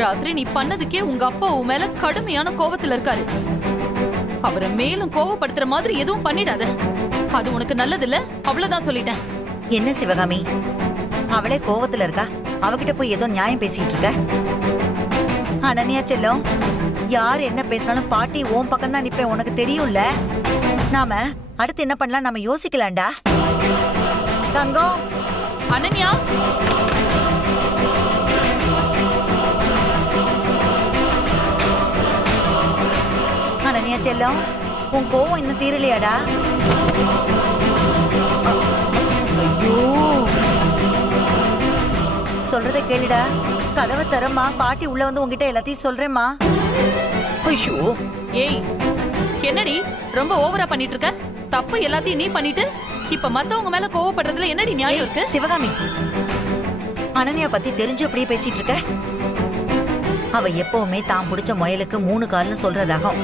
ராத்திரி நீ பண்ணதுக்கே உங்க அப்பா உன் மேல கடுமையான கோவத்துல இருக்காரு. அவரை மேலும் கோவப்படுத்துற மாதிரி எதுவும் பண்ணிடாத. அது உனக்கு நல்லது இல்ல, அவ்வளவுதான் சொல்லிட்டேன். என்ன சிவகாமி, அவளே கோவத்துல இருக்கா, அவகிட்ட போய் ஏதோ நியாயம் பேசிட்டு இருக்க? அனன்யா செல்லம், யார் என்ன பேசினாலும் பாட்டி ஓம் பக்கம் தான் நிப்பேன், உனக்கு தெரியும்ல. நாம அடுத்து என்ன பண்ணலாம் நாம யோசிக்கலாம்டா. தங்கம். அனன்யா, அனன்யா செல்லம், உன் கோவம் இன்னும் தீரலையாடா? ஐயோ, சொல்றத கேளுடா. கதவை தரமா, பாட்டி உள்ள வந்து உன்கிட்ட எல்லாத்தையும் சொல்றேம்மா. ஐயோ, ஏய் என்னடி ரொம்ப ஓவரா பண்ணிட்டு இருக்க? தப்பு எல்லாத்தையும் நீ பண்ணிட்டு இப்ப மத்தவங்க மேல கோவப்படுறதுல என்னடி நியாயம் இருக்கு? சிவகாமி, அனன்யா பத்தி தெரிஞ்சு அப்படியே பேசிட்டு இருக்க? அவ எப்பவுமே தான் புடிச்ச முயலுக்கு 3 கால்னு சொல்ற ரகம்.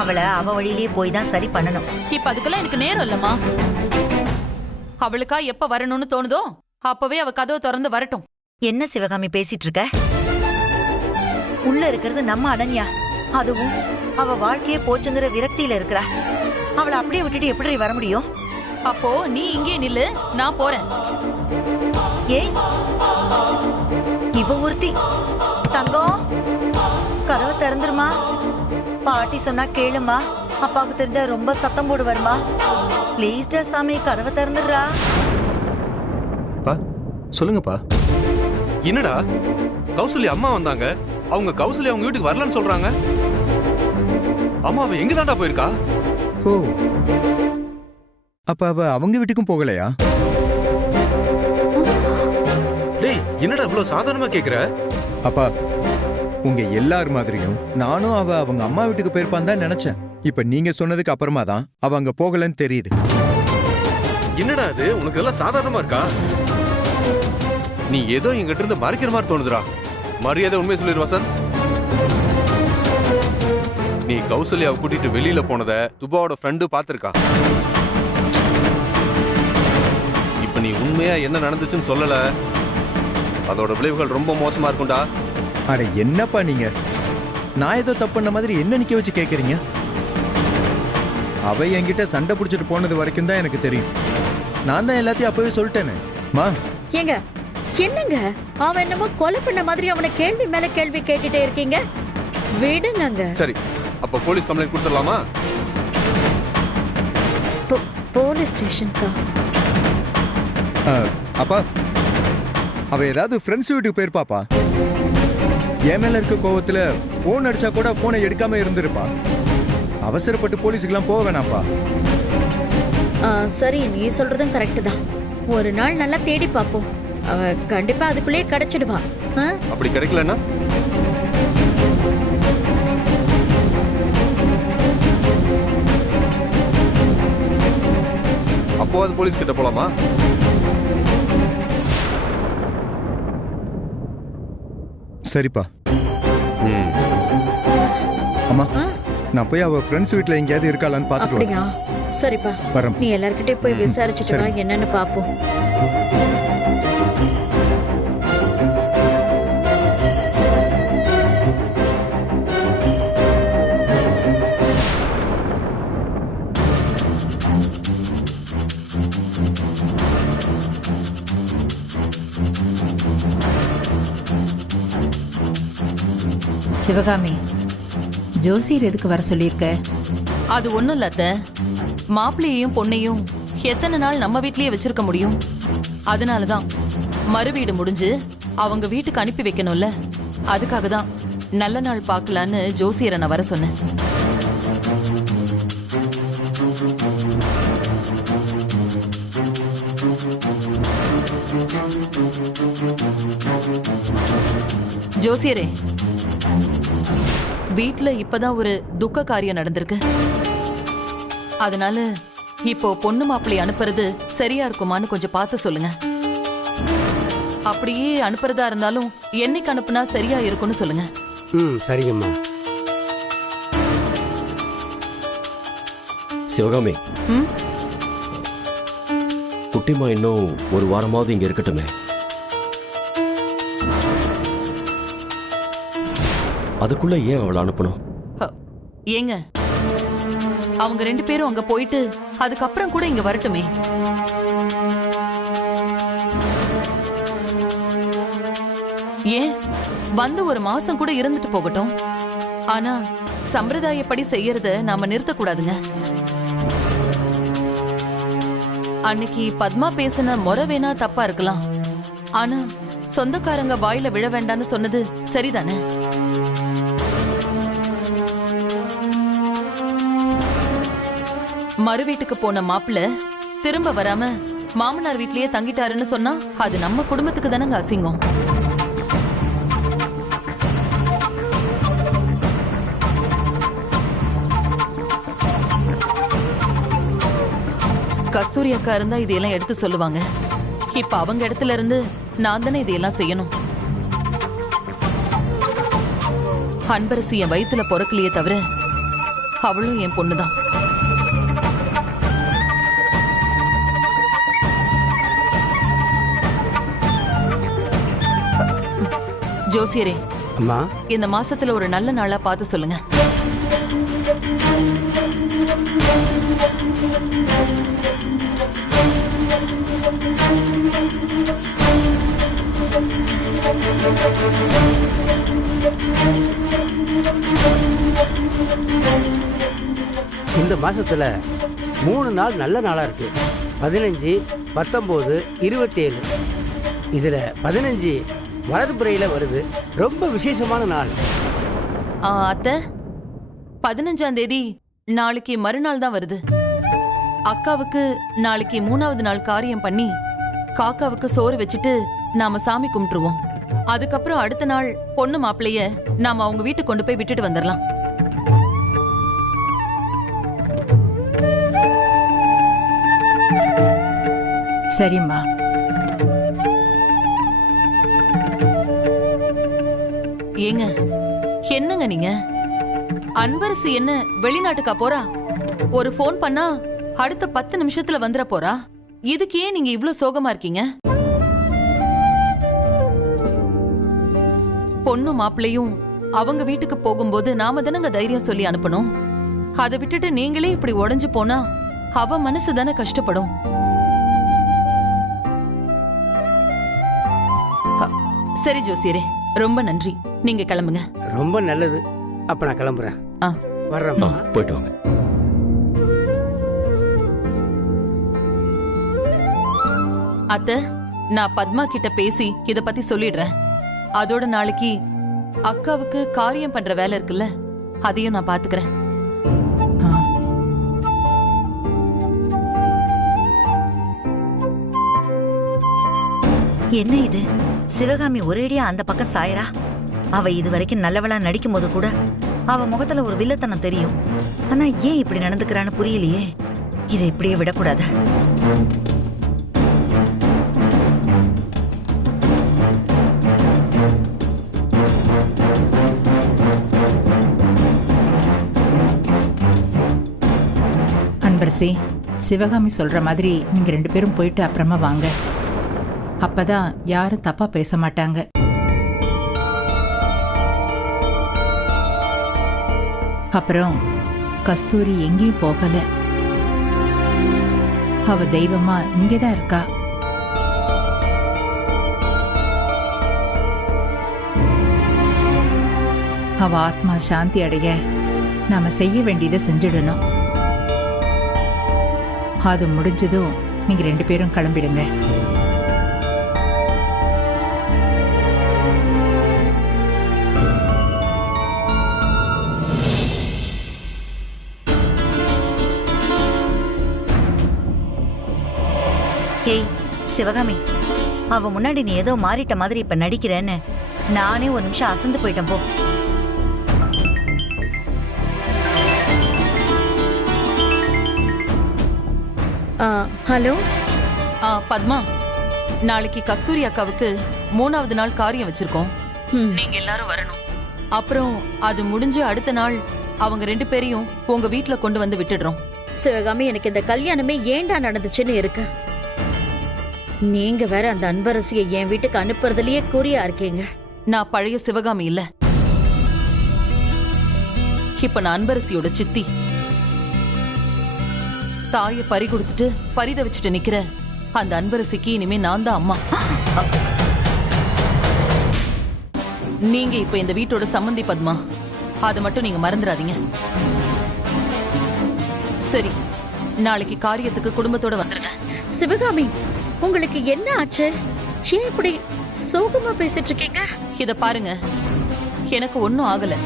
அவளை அவ வழியிலேயே போய் தான் சரி பண்ணணும். இப்ப அதுக்கெல்லாம் எனக்கு நேரம் இல்லம்மா. அவளுக்கா எப்ப வரணும்னு தோணுதோ அப்பவே அவ கதவை திறந்து வரட்டும். என்ன சிவகாமி பேசிட்டு இருக்க? உள்ள இருக்கிறது நம்ம அனன்யா. அதுவும் அவ வாழ்க்கையே போச்சுங்கிற விரக்தியில இருக்கிறா. அவளை அப்படியே விட்டுட்டு எப்படி வர முடியும்? அப்போ நீ இங்கே நில்லு, நான் போறேன். ஏய், இவ ஒருத்தி. தங்கம், கதவை திறந்துருமா. பாட்டி சொன்னா கேளுமா. அப்பாவுக்கு தெரிஞ்சா ரொம்ப சத்தம் போடுவாருமா. ப்ளீஸ்டா சாமி, கதவை திறந்துடுறா. சொல்லுங்கப்பா. என்னடா கௌசல்யா அம்மா வந்தாங்க, அவங்க கௌசல்யா அவங்க வீட்டுக்கு வரலன்னு சொல்றாங்க. அம்மா அவ எங்க தாண்டா போயிருக்கா? ஓ, அப்ப அவ அவங்க வீட்டுக்கும் போகலையா? டேய், என்னடா இவ்வளவு சாதாரணமா கேக்குற? அப்பா, உங்க எல்லார் மாதிரியும் நானும் அவ அவங்க அம்மா வீட்டுக்கு போயிருப்பான்னு தான் நினைச்சேன். இப்ப நீங்க சொன்னதுக்கு அப்புறமா தான் அவ அங்க போகலன்னு தெரியுது. என்னடா இது, உனக்கு எல்லாம் சாதாரணமா இருக்கா? நீ ஏதோ எங்கிட்ட இருந்து மறைக்கிற மாதிரி தோணுதுடா. மரியாதை உண்மையை சொல்லிடு வசந்த். நீ கௌசல்யாவை கூட்டிட்டு வெளியில போனத சுபாவோட ஃப்ரெண்டு பாத்திருக்கா. இப்ப நீ உண்மையா என்ன நடந்துச்சுன்னு சொல்லல, அதோட விளைவுகள் ரொம்ப மோசமா இருக்கும்டா. அட என்னப்பா நீங்க, நான் ஏதோ தப்பு பண்ண மாதிரி என்ன நிக்க வச்சு கேக்குறீங்க? அவ என்கிட்ட சண்டை பிடிச்சிட்டு போனது வரைக்கும் தான் எனக்கு தெரியும். நான் தான் எல்லாத்தையும் அப்பவே சொல்லிட்டேனே. மா, ஏங்க என்னங்க, அவன் என்னமோ கொலை பண்ண மாதிரி அவனை கேள்வி மேல கேள்வி கேட்டுட்டே இருக்கீங்க. விடுங்க. சரி, அப்ப போலீஸ் கம்ப்ளைண்ட் கொடுத்துடலாமா? போலீஸ் ஸ்டேஷனுக்கா? அப்பா, அவ ஏதாவது ஃப்ரெண்ட்ஸ் வீட்டுக்கு போயிருப்பாப்பா. என் மேல இருக்க கோவத்துல போன் அடிச்சா கூட போனை எடுக்காம இருந்திருப்பா. அவசரப்பட்டு போலீஸுக்கெல்லாம் போக வேணாப்பா. சரி, நீ சொல்றதும் கரெக்ட் தான். ஒரு நாள் நல்லா தேடி பாப்போம். அவ கண்டிப்பா அதுக்குள்ளே கிடைச்சிடுவா. அப்படி கிடைக்கலன்னா அப்போ அது போலீஸ் கிட்ட போலாமா? சரிப்பா. அம்மா, நான் போய் அவ ஃப்ரெண்ட்ஸ் வீட்ல எங்கேயாவது இருக்காளான்னு பாத்துட்டு அப்படியா? சரிப்பா, வரேன். நீ எல்லார்கிட்டயும் போய் விசாரிச்சுட்டு வா, என்னன்னு பாப்போம். சிவகாமி, ஜோசியர் எதுக்கு வர சொல்லியிருக்க? அது ஒண்ணும் இல்ல அத்தை. மாப்பிள்ளையையும் பொண்ணையும் எத்தனை நாள் நம்ம வீட்லயே வச்சிருக்க முடியும்? அதனாலதான் மறு வீடு முடிஞ்சு அவங்க வீட்டுக்கு அனுப்பி வைக்கணும்ல, அதுக்காக தான் நல்ல நாள் பார்க்கலான்னு ஜோசியரை நான் வர சொன்னேன். ஜோசியரே, வீட்ல இப்பதான் ஒரு துக்க காரியம் நடந்திருக்கு. அதனால இப்போ பொண்ணு மாப்பிள்ளை அனுப்புறது சரியா இருக்குமான்னு கொஞ்சம் பார்த்து சொல்லுங்க. அப்படியே அனுப்புறதா இருந்தாலும் என்னைக்கு அனுப்புனா சரியா இருக்கும்னு சொல்லுங்க. சரிங்கம்மா. சிவகாமி, குட்டிமா இன்னும் ஒரு வாரமாவது இங்க இருக்கட்டுமே. அதுக்குள்ள ஏன் அவளை அனுப்பணும்? ஏங்க, அவங்க 2 பேரும் அங்க போயிட்டு அதுக்கப்புறம் கூட இங்க வரட்டுமே. ஏன் வந்து ஒரு மாசம் கூட இருந்துட்டு போகட்டும். ஆனா சம்பிரதாயப்படி செய்யறத நாம நிறுத்தக்கூடாதுங்க. அன்னைக்கு பத்மா பேசின முறை வேணா தப்பா இருக்கலாம். ஆனா சொந்தக்காரங்க வாயில விழ வேண்டான்னு சொன்னது சரிதானே? மறு வீட்டுக்கு போன மாப்பிள்ள திரும்ப வராம மாமனார் வீட்லயே தங்கிட்டாருன்னு சொன்னா அது நம்ம குடும்பத்துக்கு தானங்க அசிங்கம். கஸ்தூரி அக்கா இருந்தா இதையெல்லாம் எடுத்து சொல்லுவாங்க. இப்ப அவங்க இடத்துல இருந்து நான் தானே இதையெல்லாம் செய்யணும். அன்பரசி என் வயித்துல பொறக்கலையே தவிர அவளும் என் பொண்ணுதான். ஜோசியரே, அம்மா, இந்த மாசத்துல ஒரு நல்ல நாளா பார்த்து சொல்லுங்க. இந்த மாசத்துல 3 நாள் நல்ல நாளா இருக்கு. 15, 19, 27. இதுல 15 வளர்புறையில வருது. ரொம்ப விசேஷமான நாள். அத்தை, 15ஆம் தேதி நாளைக்கு மறுநாள் தான் வருது. அக்காவுக்கு நாளைக்கு 3வது நாள் காரியம் பண்ணி காக்காவுக்கு சோறு வச்சுட்டு நாம சாமி கும்பிட்டுருவோம். அதுக்கப்புறம் அடுத்த நாள் பொண்ணு மாப்பிளைய நாம அவங்க வீட்டுக்கு கொண்டு போய் விட்டுட்டு வந்துடலாம். சரிம்மா. ஏங்க, என்னங்க நீங்க? அன்பரசி என்ன வெளிநாட்டுக்கா போறா? ஒரு போன் பண்ணா அடுத்த 10 நிமிஷத்துல வந்துட போறா. இதுக்கு ஏன் நீங்க இவ்ளோ சோகமா இருக்கீங்க? பொண்ணு மாப்பிளையும் அவங்க வீட்டுக்கு போகும்போது நாம தானங்க தைரியம் சொல்லி அனுப்பணும். அதை விட்டுட்டு நீங்களே இப்படி உடைஞ்சு போனா அவ மனசு தானே கஷ்டப்படும். சரி ஜோசியரே, ரொம்ப நன்றி. நீங்க கிளம்புங்க. ரொம்ப நல்லது. அப்ப நான் கிளம்புறேன். வர்றேம்மா. போயிட்டு வாங்க. அத்தை, நான் பத்மா கிட்ட பேசி இத பத்தி சொல்லிடுறேன். அதோட நாளைக்கு அக்காவுக்கு காரியம் பண்ற வேலை இருக்குல்ல, அதையும் நான் பாத்துக்கிறேன். என்ன இது? சிவகாமி ஒரேடியா அந்த பக்கம் சாயரா? அவ இதுவரைக்கும் நல்லவளா நடிக்கும் போது கூட அவ முகத்துல ஒரு வில்லத்தனம் தெரியும். ஆனா ஏன் இப்படி நடந்துக்கிறான்னு புரியலையே. இதை இப்படியே விடக்கூடாது. அன்பரசி, சிவகாமி சொல்ற மாதிரி நீங்க 2 பேரும் போயிட்டு அப்புறமா வாங்க. அப்பதான் யாரும் தப்பா பேச மாட்டாங்க. அப்புறம் கஸ்தூரி எங்கேயும் போகல. அவ தெய்வமா இங்கதான் இருக்கா. அவ ஆத்மா சாந்தி அடைய நாம செய்ய வேண்டியதை செஞ்சிடணும். அது முடிஞ்சதும் நீங்க 2 பேரும் கிளம்பிடுங்க. ஏய் சிவகாமி, அவ முன்னாடி நீ ஏதோ மாறிட்ட மாதிரி இப்ப நடிக்கிறேன்னு நானே ஒரு நிமிஷம் அசந்து போயிட்டேன். போ. ஹலோ. பத்மா, நாளைக்கு கஸ்தூரி அக்காவுக்கு 3வது நாள் காரியம் வச்சிருக்கோம். நீங்க எல்லாரும் வரணும். அப்புறம் அது முடிஞ்சு அடுத்த நாள் அவங்க 2 பேரையும் உங்க வீட்டுல கொண்டு வந்து விட்டுடுறோம். சிவகாமி, எனக்கு இந்த கல்யாணமே ஏண்டா நடந்துச்சுன்னு இருக்கு. நீங்க வேற அந்த அன்பரசியை என் வீட்டுக்கு அனுப்புறதுலயே குறியா இருக்கீங்க. நான் பழைய சிவகாமி இல்ல. இப்ப நான் அன்பரசியோட சித்தி. தாயை பறி கொடுத்துட்டு பரித வச்சுட்டு நிக்கிற அந்த அன்பரசிக்கு இனிமே நான் தான் அம்மா. நீங்க இப்ப இந்த வீட்டோட சம்மந்தி பத்மா, அதை மட்டும் நீங்க மறந்துடாதீங்க. சரி, நாளைக்கு காரியத்துக்கு குடும்பத்தோட வந்துருங்க. சிவகாமி, உங்களுக்கு என்ன ஆச்சு? ஏன் இப்படி சோகமா பேசிட்டு இருக்கீங்க? இத பாருங்க, எனக்கு ஒன்னும் ஆகல.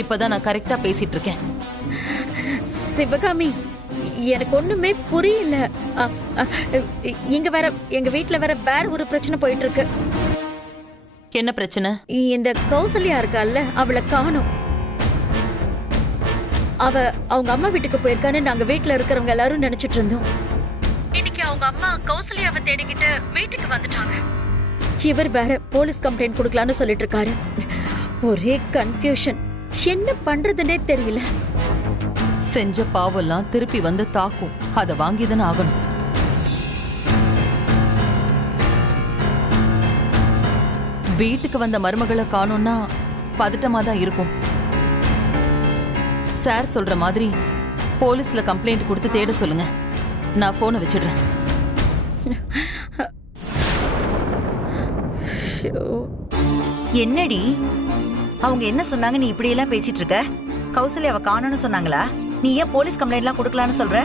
இப்பதான் நான் கரெக்டா பேசிட்டு இருக்கேன். சிவகாமி, எனக்கு ஒண்ணுமே புரியல. அ, அ, இங்க வேற எங்க வீட்ல வேற ஒரு பிரச்சனை போயிட்டு இருக்கு. என்ன பிரச்சனை? இந்த கௌசல்யா இருக்கால்ல, அவளை காணோம். அவங்க அம்மா வீட்டுக்கு போயிருக்கான்னு நாங்க வீட்ல இருக்கிறவங்க எல்லாரும் நினைச்சிட்டு இருந்தோம். இன்னைக்கு அவங்க அம்மா கௌசல்யாவை தேடிக்கிட்டு வீட்டுக்கு வந்துட்டாங்க. இவர் வேற போலீஸ் கம்ப்ளைண்ட் கொடுக்கலான்னு சொல்லிட்டு இருக்காரு. ஒரே கன்ஃபியூஷன், என்ன பண்றதுன்னே தெரியல. செஞ்ச பாவெல்லாம் திருப்பி வந்து தாக்கும். அதை வாங்கிதானே ஆகணும். வீட்டுக்கு வந்த மருமகளை காணோம்னா பதட்டமா தான் இருக்கும். சார் சொல்ற மாதிரி போலீஸ்ல கம்ப்ளைண்ட் கொடுத்து தேட சொல்லுங்க. நான் போனை வச்சிடுறேன். என்னடி அவங்க என்ன சொன்னாங்க? நீ இப்படி எல்லாம் பேசிட்டு இருக்க? கௌசல்யாவை காணோம்னு சொன்னாங்களா? நீ ஏன் போலீஸ் கம்ப்ளைண்ட்லாம் கொடுக்கலான்னு சொல்ற?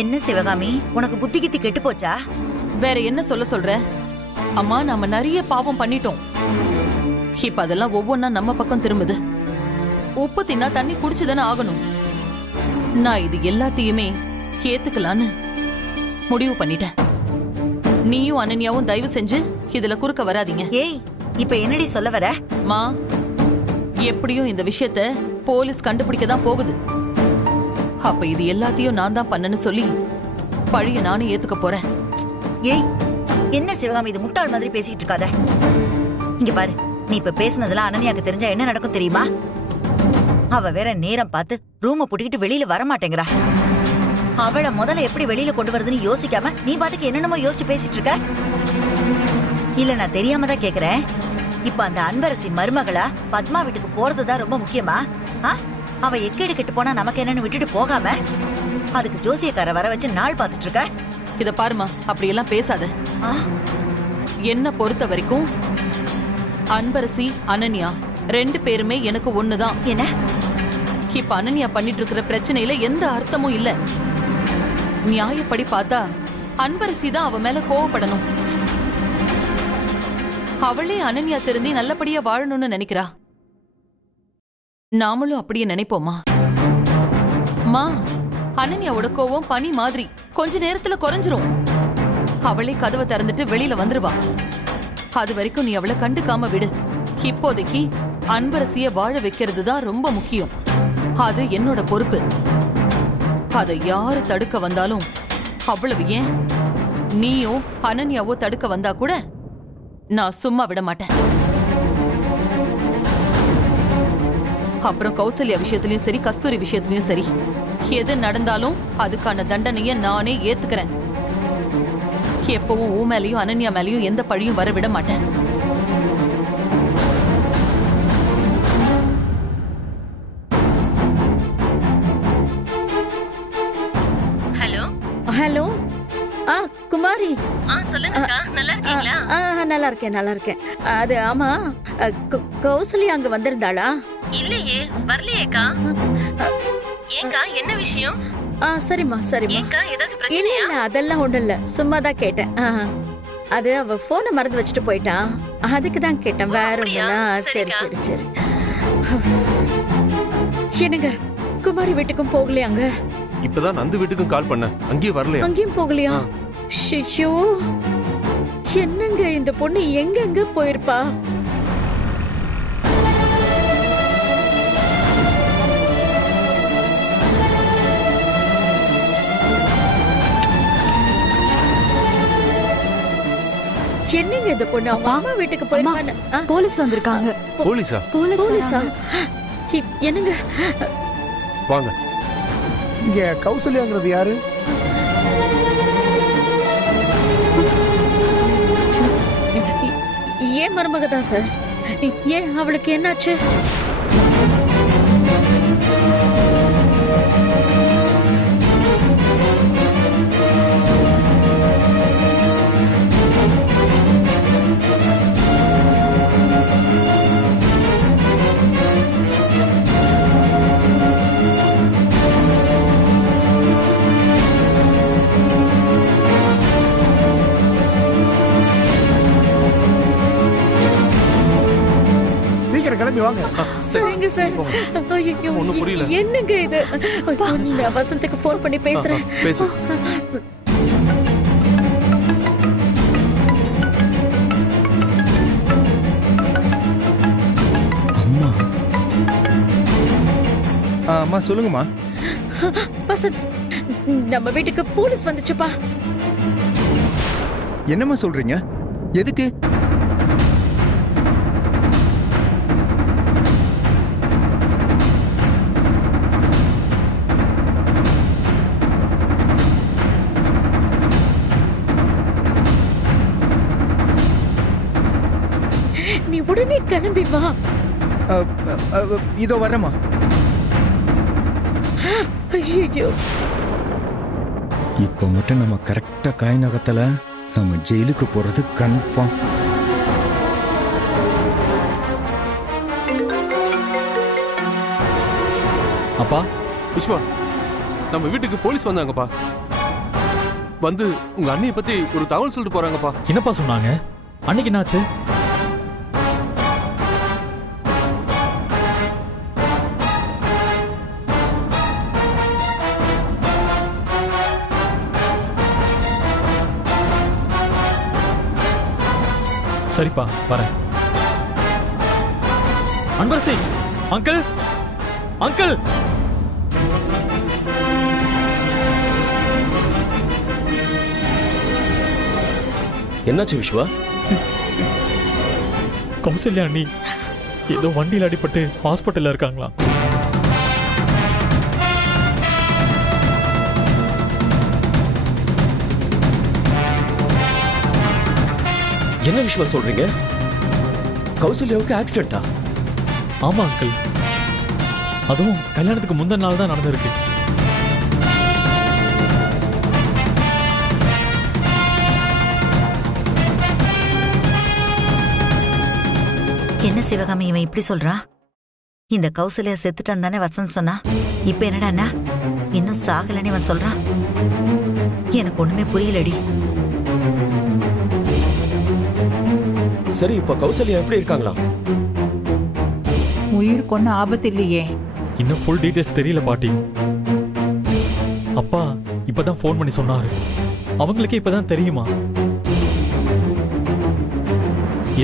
என்ன சிவகாமி, உனக்கு புத்தி கித்தி கெட்டு போச்சா? வேற என்ன சொல்ல சொல்ற? அம்மா, நாம நிறைய பாவம் பண்ணிட்டோம். இப்ப அதெல்லாம் ஒவ்வொன்னா நம்ம பக்கம் திரும்புது. உப்பு தின்னா தண்ணி குடிச்சுதானே ஆகணும். நான் இது எல்லாத்தையுமே ஏத்துக்கலான்னு முடிவு பண்ணிட்டேன். நீயும் அனன்யாவும் தயவு செஞ்சு இதுல குறுக்க வராதீங்க. ஏய், இப்ப என்னடி சொல்ல வர? மா, எப்படியும் இந்த விஷயத்த போலீஸ் கண்டுபிடிக்க தான் போகுது. அப்ப இது எல்லாத்தையும் நான் தான் பண்ணன்னு சொல்லி பழிய நானும் ஏத்துக்க போறேன். ஏய், என்ன சிவகாமி, இது முட்டாள் மாதிரி பேசிட்டு இருக்காத. இங்க பாரு, நீ இப்ப பேசுனதெல்லாம் அனன்யாக்கு தெரிஞ்சா என்ன நடக்கும் தெரியுமா? அவ வேற நேரம் பார்த்து ரூம பூட்டிக்கிட்டு வெளியில வர மாட்டேங்கிறா. அவளை முதல்ல எப்படி வெளியில கொண்டு வரதுன்னு யோசிக்காம நீ பாட்டுக்கு என்னென்னமோ யோசிச்சு பேசிட்டு இருக்க. இல்ல, நான் தெரியாம தான் கேக்குறேன். இப்ப அந்த அன்பரசி மருமகளா பத்மா வீட்டுக்கு போறதுதான் ரொம்ப முக்கியமா? அவ எக்கேடு கெட்டு போனா நமக்கு என்னன்னு விட்டுட்டு போகாம அதுக்கு ஜோசியக்கார வர வச்சு நாள் பார்த்துட்டு இருக்க. இத பாருமா, அப்படியெல்லாம் பேசாத. என்ன பொறுத்த வரைக்கும் அன்பரசி அனன்யா ரெண்டு பேருமே எனக்கு ஒண்ணுதான். என்ன? இப்ப அனன்யா பண்ணிட்டு இருக்கிற பிரச்சனையில எந்த அர்த்தமும் இல்ல. நியாயப்படி பார்த்தா அன்பரசி தான் அவ மேல கோவப்படணும். அவளே அனன்யா திருந்தி நல்லபடியா வாழணும்னு நினைக்கிறா. நாமளும் அப்படியே நினைப்போமா? மா, அனன்யாவோட கோவம் பனி மாதிரி கொஞ்ச நேரத்துல குறைஞ்சிரும். அவளே கதவை திறந்துட்டு வெளியில வந்துருவா. அது வரைக்கும் நீ அவளை கண்டுக்காம விடு. இப்போதைக்கு அன்பரசிய வாழ வைக்கிறது தான் ரொம்ப முக்கியம். அது என்னோட பொறுப்பு. அதை யாரு தடுக்க வந்தாலும், அவ்வளவு ஏன் நீயோ அனன்யாவோ தடுக்க வந்தா கூட நான் சும்மா விட மாட்டேன். அப்புறம் கௌசல்யா விஷயத்திலயும் சரி, கஸ்தூரி விஷயத்திலயும் சரி, எது நடந்தாலும் அதுக்கான தண்டனைய நானே ஏத்துக்கிறேன். எப்பவும் ஊ மேலையும் அனன்யா மேலையும் எந்த பழியும் வர விட மாட்டேன். ஹலோ. குமாரி. சொல்லுங்கக்கா, நல்லா இருக்கீங்களா? நல்லா இருக்கேன். அது ஆமா, கௌசல்யா அங்க வந்திருந்தாளா? இல்லையே, வரலையேக்கா. ஏங்கா, என்ன விஷயம்? சரிம்மா. ஏங்கா, ஏதாவது இல்ல பிரச்சனையா? இல்ல, அதெல்லாம் ஒண்ணும் இல்ல, சும்மா தான் கேட்டேன். அது அவ போனை மறந்து வச்சுட்டு போயிட்டா, அதுக்கு தான் கேட்டேன், வேற அப்படியா? ஒண்ணுல. சரி சரிக்கா. சரி என்னங்க, குமாரி வீட்டுக்கும் போகலையாங்க? இப்பதான் நந்து வீட்டுக்கும் கால் பண்ண, அங்கேயும் வரலையா? அங்கேயும் போகலையா? ஷிஷோ, என்னங்க இந்த பொண்ணு எங்கெங்க போயிருப்பா? என்னங்க இந்த பொண்ணு அவங்க அம்மா வீட்டுக்கு போயிருப்பான்னு? போலீஸ் வந்திருக்காங்க. போலீஸா? போலீஸா? என்னங்க? வாங்க. இங்க கௌசல்யாங்கிறது யாரு? ஏன் மருமக தான் சார். ஏன் அவளுக்கு என்னாச்சு? கிளம்பி வாங்க. சரிங்க சார். ஐயோ, ஒண்ணும் புரியல. என்னங்க இது? ஐயோ, நான் வசந்துக்கு ஃபோன் பண்ணி பேசுறேன். பேசு. அம்மா அம்மா சொல்லுங்கம்மா. வசந்த், நம்ம வீட்டுக்கு போலீஸ் வந்துச்சுப்பா. என்னம்மா சொல்றீங்க? எதுக்கு? நீ உடனே கிளம்பி வா. அ, இதோ வரேம்மா. ஐயோ, இப்போ மட்டும் நம்ம கரெக்டா காய் நகத்துல நம்ம ஜெயிலுக்கு போறது கன்ஃபார்ம். அப்பா விஸ்வா, நம்ம வீட்டுக்கு போலீஸ் வந்தாங்கப்பா. வந்து உங்க அண்ணியை பத்தி ஒரு தகவல் சொல்லிட்டு போறாங்கப்பா. என்னப்பா சொன்னாங்க? அன்னைக்கு என்னாச்சு? சரிப்பா, வரேன். Anbarasi, uncle, uncle. என்னாச்சு விஸ்வா? கௌசல்யா அண்ணி ஏதோ வண்டியில் அடிபட்டு ஹாஸ்பிட்டல்ல இருக்காங்களா? என்ன விஸ்வா சொல்றீங்க? கௌசல்யாவுக்கு ஆக்சிடென்ட்டா? ஆமா அங்கிள், அதுவும் கல்யாணத்துக்கு முந்தின நாள் தான் நடந்திருக்கு. என்ன சிவகாமி இவன் இப்படி சொல்றான்? இந்த கௌசல்யா செத்துட்டான் தானே வசந்த் சொன்னா? இப்ப என்னடா இன்னும் சாகலன்னு இவன் சொல்றான்? எனக்கு ஒண்ணுமே புரியலடி. சரி, இப்ப கௌசல்யா எப்படி இருக்காங்களா? உயிருக்கு ஒன்றும் ஆபத்து இல்லையே. இன்னும் ஃபுல் டீடைல்ஸ் தெரியல பாட்டி. அப்பா இப்பதான் ஃபோன் பண்ணி சொன்னாரு. அவங்களுக்கே இப்பதான் தெரியுமா?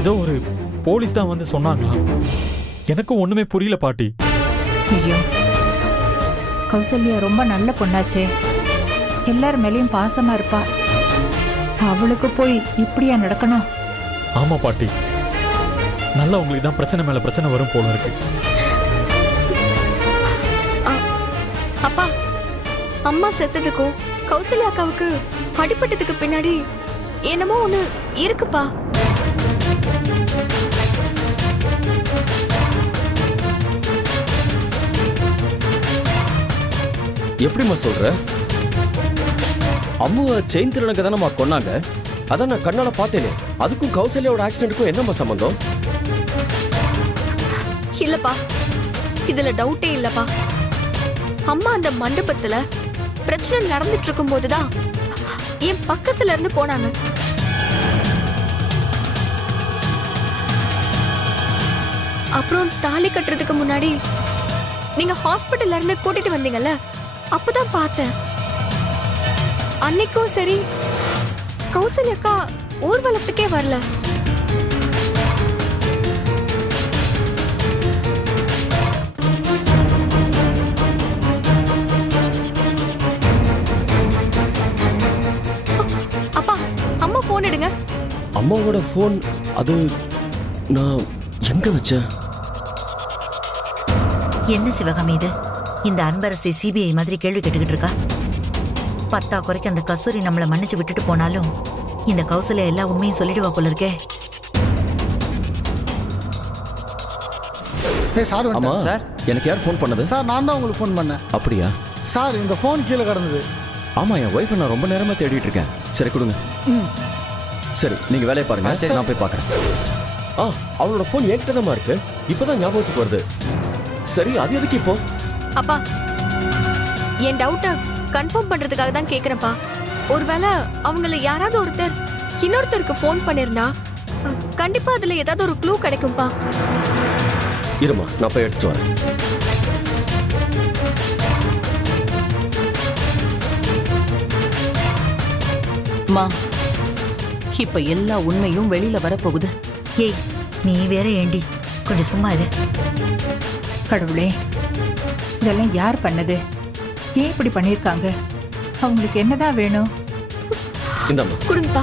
ஏதோ ஒரு போலீஸ் தான் வந்து சொன்னாங்களா? எனக்கும் ஒண்ணுமே புரியல பாட்டி. ஐயோ, கௌசல்யா ரொம்ப நல்ல பொண்ணாச்சே. எல்லார் மேலேயும் பாசமா இருப்பா. அவளுக்கு போய் இப்படியா நடக்கணும்? ஆமா பாட்டி, நல்லா உங்களுக்கு தான் பிரச்சனை மேல பிரச்சனை வரும் போல இருக்கு. அப்பா, அம்மா செத்ததுக்கும் கௌசல்யா அக்காவுக்கு அடிபட்டதுக்கு பின்னாடி என்னமோ ஒண்ணு இருக்குப்பா. எப்படிம்மா சொல்ற? அம்முவை செயின் திருடங்க தானம்மா கொன்னாங்க. அதான் நான் கண்ணால பார்த்தேனே. அதுக்கும் கௌசல்யாவோட ஆக்சிடென்ட்டுக்கும் என்னம்மா சம்பந்தம்? இல்லப்பா, இதுல டவுட்டே இல்லப்பா. அம்மா அந்த மண்டபத்துல பிரச்சனை நடந்துட்டு இருக்கும் போதுதான் என் பக்கத்துல இருந்து போனாங்க. அப்புறம் தாலி கட்டுறதுக்கு முன்னாடி நீங்க ஹாஸ்பிட்டல்ல இருந்து கூட்டிட்டு வந்தீங்கல்ல, அப்பதான் பார்த்தேன். அன்னைக்கும் சரி, கௌசல்யக்கா ஊர்வலத்துக்கே வரல. அப்பா, அம்மா போன் எடுங்க. அம்மாவோட போன் அது நான் எங்க வச்சேன்? என்ன சிவகாமி இது? இந்த அன்பரசி சிபிஐ மாதிரி கேள்வி கேட்டுக்கிட்டு இருக்கா? பத்தா குறைக்கு அந்த கஸ்தூரி நம்மளை மன்னிச்சு விட்டுட்டு போனாலும் இந்த கௌசல்யா எல்லா உண்மையும் சொல்லிடுவா போல இருக்கே. சார் ஆமா வந்துட்டார். சார், எனக்கு யார் ஃபோன் பண்ணது? சார் நான் தான் உங்களுக்கு ஃபோன் பண்ணேன். அப்படியா? சார் இந்த ஃபோன் கீழே கிடந்தது. ஆமா, என் ஒய்ஃபை நான் ரொம்ப நேரமா தேடிட்டு இருக்கேன். சரி கொடுங்க. சரி, நீங்க வேலையை பாருங்க. சரி, நான் போய் பார்க்கறேன். அவளோட ஃபோன் என்கிட்ட தான் இருக்கு. இப்பதான் ஞாபகத்துக்கு வருது. சரி, அது எதுக்கு இப்போ? அப்பா, என் டவுட்டை கன்ஃபார்ம் பண்றதுக்காக தான் கேக்குறேன்ப்பா. ஒருவேளை அவங்கள யாராவது ஒருத்தர் இன்னொருத்தருக்கு ஃபோன் பண்ணிருந்தா கண்டிப்பா அதுல ஏதாவது ஒரு க்ளூ கிடைக்கும்பா. இருமா நான் போய் எடுத்துட்டு வரேன். மா இப்ப எல்லா உண்மையும் வெளியில வரப்போகுது. ஏய் நீ வேற ஏண்டி, கொஞ்சம் சும்மா இரு. கடவுளே, இதெல்லாம் யார் பண்ணது? ஏன் இப்படி பண்ணியிருக்காங்க? அவங்களுக்கு என்னதான் வேணும்? இந்தாம்மா. கொடுங்கப்பா.